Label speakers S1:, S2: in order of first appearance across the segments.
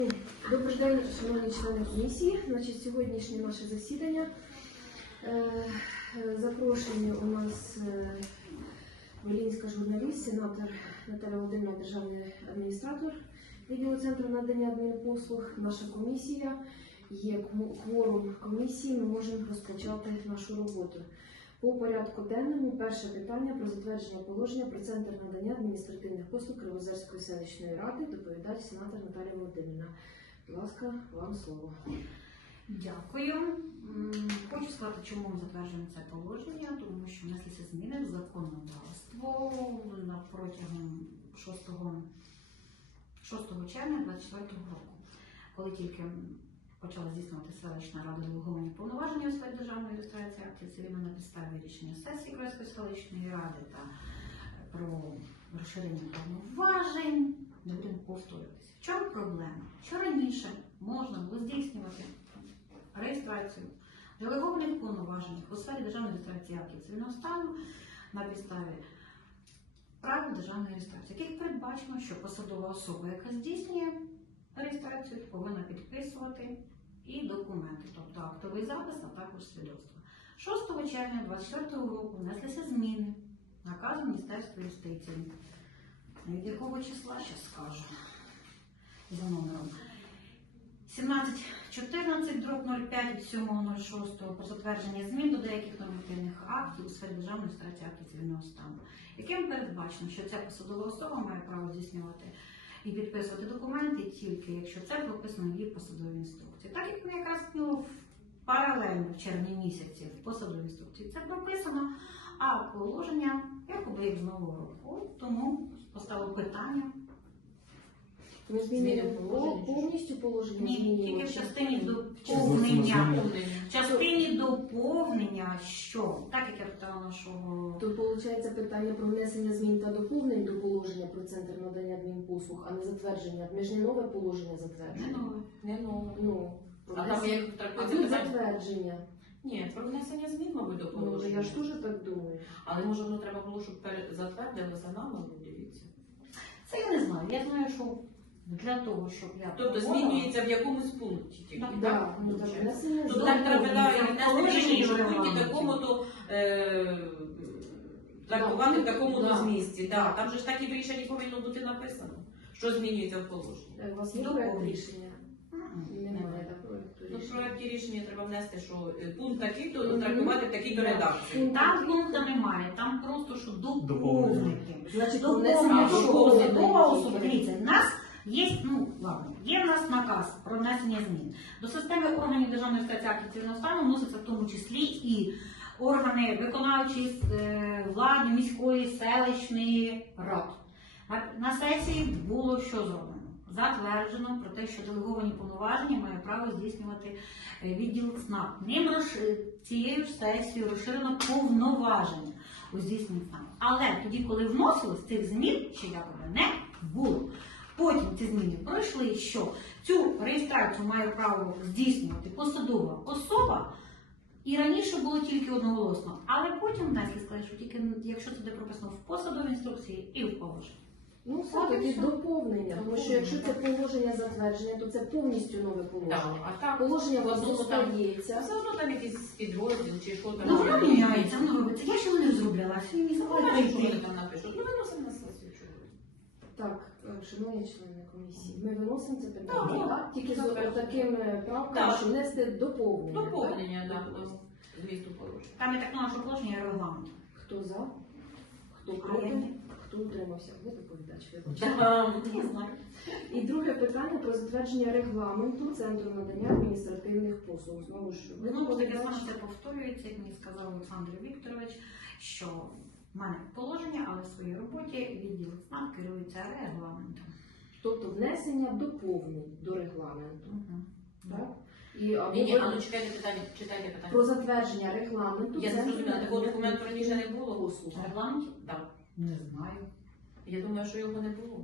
S1: Добрий день, шановні члени комісії. Значить, сьогоднішнє наше засідання. Запрошені у нас волинська журналіст, сенатор Наталя Володимирівна, державний адміністратор відділу Центру надання адмінпослуг. Наша комісія, є кворум комісії, ми можемо розпочати нашу роботу. По порядку денному перше питання про затвердження положення про Центр надання адміністративних послуг Кривозерської селищної ради. Доповідач сенатор Наталія Володимирівна. Будь ласка, вам слово.
S2: Дякую. Хочу сказати, чому ми затверджуємо це положення, тому що внеслися зміни в законодавство протягом 6 червня 2024 року, коли тільки почала здійснювати селищна рада делеговані повноваження у сфері державної реєстрації актів цивільного на підставі рішення сесії Кривозерської селищної ради та про розширення повноважень. Не будемо повторюватися. В чому проблема? Що раніше можна було здійснювати реєстрацію делегованих повноважень у сфері державної реєстрації актів цивільного стану на підставі правил державної реєстрації, яких передбачено, що посадова особа, яка здійснює реєстрацію, повинна підписувати і документи, тобто актовий запис, а також свідоцтво. 6 червня 2024 року внеслися зміни наказу Міністерства юстиції. Від якого числа, ще скажу, за номером 1714/05 від 7.06 про затвердження змін до деяких нормативних актів у сфері державної реєстрації актів цивільного стану, яким передбачено, що ця посадова особа має право здійснювати і підписувати документи тільки, якщо це прописано в її посадовій інструкції. Так як ми якраз паралельно в червні місяці в посадовій інструкції це прописано, а положення якоби як з нового року, тому поставив питання.
S1: Ми змінюємо повністю положення?
S2: Ні, тільки в частині доповнення. В частині доповнення, що? Так, як я питала нашого...
S1: То, виходить, питання про внесення змін та доповнень до положення про Центр надання адмінпослуг, а не затвердження. Ми ж не нове положення затверджуємо.
S2: Не нове.
S1: Ну,
S3: А там як
S1: а
S3: трактується
S1: тут
S3: питання?
S1: затвердження.
S3: Ні, про внесення змін, мабуть, до
S1: Ну,
S3: положення.
S1: я ж теж так думаю.
S3: Але може воно треба було, щоб затвердилося нам, дивіться.
S2: Це я не знаю. Я знаю, що для того, щоб я...
S3: Тобто змінюється в якомусь пункті тільки,
S2: Так,
S3: так?
S1: Ну, так, внесення
S3: Тобто
S1: змін.
S3: так треба
S2: Положення
S3: внести в
S2: і
S3: пункті
S2: регламент.
S3: такому-то трактувати в такому-то
S1: Да.
S3: змісті. Да. Там же ж так і в рішенні повинно бути написано, що змінюється в положенні.
S1: У вас є проект рішення? Немає такого
S3: Ну, в
S1: рішення.
S3: проєкті рішення треба внести, що пункт такий-то трактувати в такій-то редакції.
S2: Там пункту немає, там просто, що доповнити.
S1: Значить,
S2: Доповнення,
S1: внесення
S2: що
S1: доповнень
S2: посадова особа.
S1: тільки.
S2: Дивіться, в нас є, є в нас наказ про внесення змін. До системи органів державної реєстрації актів цивільного стану вносяться в тому числі і органи виконавчої влади, міської, селищної рад. На сесії було що зроблено? Затверджено про те, що делеговані повноваження має право здійснювати відділ ЦНАП. Ним цією ж сесією розширено повноваження у здійсненні ЦНАП. Але тоді, коли вносилось, цих змін ще якоби не було. Потім ці зміни пройшли, що цю реєстрацію має право здійснювати посадова особа, і раніше було тільки одноголосно. Але потім внесли, сказали, що тільки якщо це буде прописано в посадовій інструкції і в положенні.
S1: Ну, все-таки доповнення, тому що якщо це положення затвердження, то це повністю нове положення.
S3: А так,
S1: Положення у вас
S3: одному там-
S1: зостається.
S3: все одно там якийсь підрозділ чи що там.
S2: Ну, воно міняється, воно робиться. Я ще не зробила, а сьогодні
S3: Ну,
S2: забула
S3: що вони
S2: прийти.
S3: там напишуть? Ну, виносимо на сесію. чого.
S1: Так, шановні члени комісії, ми виносимо це питання,
S3: Так,
S1: так? Тільки з
S3: так.
S1: такими правками,
S3: Так.
S1: що внести доповнення.
S3: Доповнення,
S1: так?
S3: так, змісту положення.
S2: Там я так думала, що положення є регламент.
S1: Хто за? Хто
S2: А я
S1: проти?
S2: ні.
S1: Хто утримався? Ви доповідач, вибачте.
S2: Я знаю.
S1: І друге питання про затвердження регламенту Центру надання адміністративних послуг. Знову ж, ви
S2: Знову ж таки,
S1: доповідач.
S2: саме це повторюється, як мені сказав Олександр Вікторович, що в мене положення, але в своїй роботі відділ ЦНАП керується регламентом.
S1: Тобто внесення доповнень до регламенту. Так? І,
S3: Ні, а ну читайте питання.
S1: про затвердження регламенту
S3: Я не
S1: Центру
S3: зрозуміла, такого
S1: надання
S3: документу раніше не було?
S1: послуг.
S2: Регламент?
S3: Так.
S2: Не знаю.
S3: Я думаю, що його не було.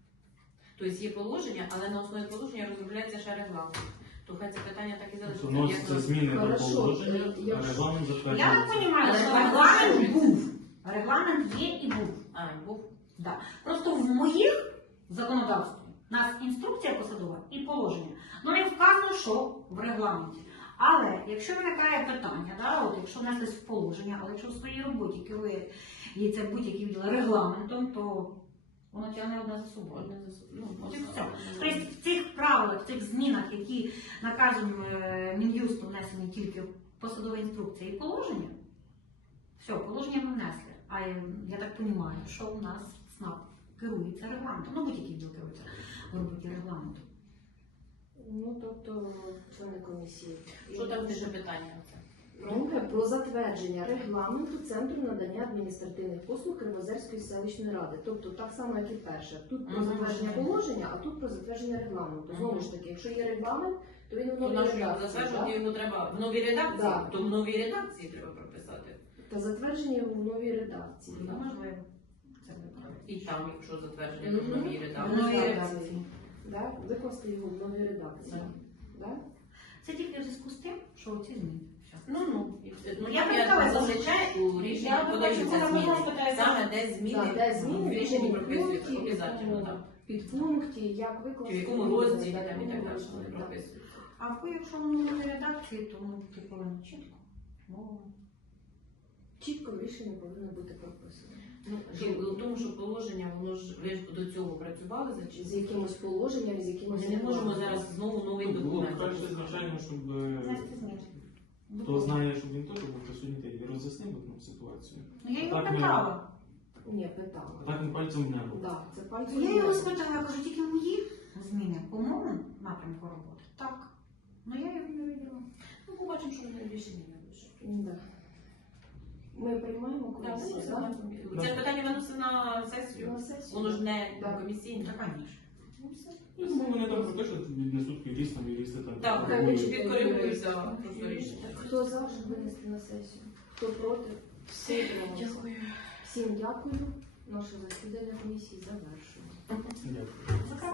S3: Тобто є положення, але на основі положення розробляється ще регламент. То хай це питання так і залишиться.
S4: Вносяться зміни до
S1: Хорошо,
S4: положення,
S1: я-
S4: а регламент
S2: Я
S4: затверджується.
S2: розумію,
S3: Але
S2: що
S3: регламент
S2: регламент
S3: залишиться.
S2: був. Регламент є і був.
S3: Був.
S2: Да. Просто в моїх законодавстві У нас інструкція посадова і положення. Ну не вказано, що в регламенті. Але якщо виникає питання, да, от якщо внеслись в положення, але якщо в своїй роботі керується будь-яким ділом регламентом, то воно тягне одне за собою. От і все. Тобто в цих правилах, в цих змінах, які наказом Мін'юсту внесені тільки посадова інструкція і положення, все, положення ми внесли. А я так розумію, що у нас СНАП керується регламентом. Ну, будь-який відділ керується в роботі регламенту.
S1: Ну, тобто, члени комісії.
S3: Що там вже питання? Оце?
S1: Ну, про затвердження регламенту Центру надання адміністративних послуг Кривозерської селищної ради. Тобто так само, як і перше. Тут про затвердження положення, а тут про затвердження регламенту. Знову ж таки, якщо є регламент, то він у
S3: То
S1: новій
S3: нашу
S1: редакції.
S3: затверджувати
S1: так?
S3: йому треба в новій редакції,
S1: Да.
S3: то в новій редакції треба прописати.
S1: Та затвердження в новій редакції.
S2: Ну,
S1: так?
S2: можливо, це буде.
S3: І там, якщо затвердження, то в новій
S1: В
S3: редакції.
S1: новій
S2: новій
S1: редакції. Да? Викласти його в новій редакції.
S3: Да.
S1: Да?
S2: Це тільки в зв'язку з тим, що оці зміни. Все.
S3: Ну,
S2: Я
S3: я
S2: питалася,
S3: зазвичай у рішенні
S2: Я
S3: подаються
S2: питалася,
S3: зміни.
S2: вона питається.
S3: Саме де зміни,
S1: Так, де зміни,
S3: в рішенні
S1: в
S3: прописується
S1: пункті,
S3: обов'язково. так.
S1: Підпункті, як
S3: Чи
S1: викласти.
S3: в якому
S1: його,
S3: розділі
S1: да,
S3: там і так далі вони
S1: так.
S3: прописують.
S2: А якщо воно в новій редакції, то ти повинен чітко. Ну,
S1: Чітко в рішенні повинно бути прописано.
S3: Ну, діло в тому, що положення, воно ж ви ж до цього працювали за
S1: З якимось положенням, з якимось...
S3: Ми не можемо зараз знову новий документ.
S4: Краще, звичайно, щоб
S2: внести зміни.
S4: хто знає, щоб він теж був присутній і роз'яснив одну ситуацію.
S2: Ну, я його
S4: Так ми-
S2: питала.
S1: Ні, питала.
S4: А так він пальцем в небо.
S1: Так, це пальцем.
S2: Я його спитала, я кажу, тільки мої зміни по моєму напрямку роботи. Так. Ну я його не виділа.
S3: Ну, побачимо, що вони рішення не вийшло.
S1: Да. Ми приймаємо комісію, так?
S3: Це питання виносить на сесію.
S1: На сесію.
S3: Воно ж не
S1: Так.
S3: комісійне.
S2: Так, звісно.
S3: Ну, все.
S4: Ну, вони там пропишуть, віднесуть юристам, юристи там.
S3: Так,
S4: підкоригують.
S3: підкоригуються просто рішення.
S1: Хто за, щоб винести на сесію? Хто проти? Всі утрималися.
S3: Дякую.
S1: Всім дякую. Наше засідання комісії завершено.
S4: Дякую.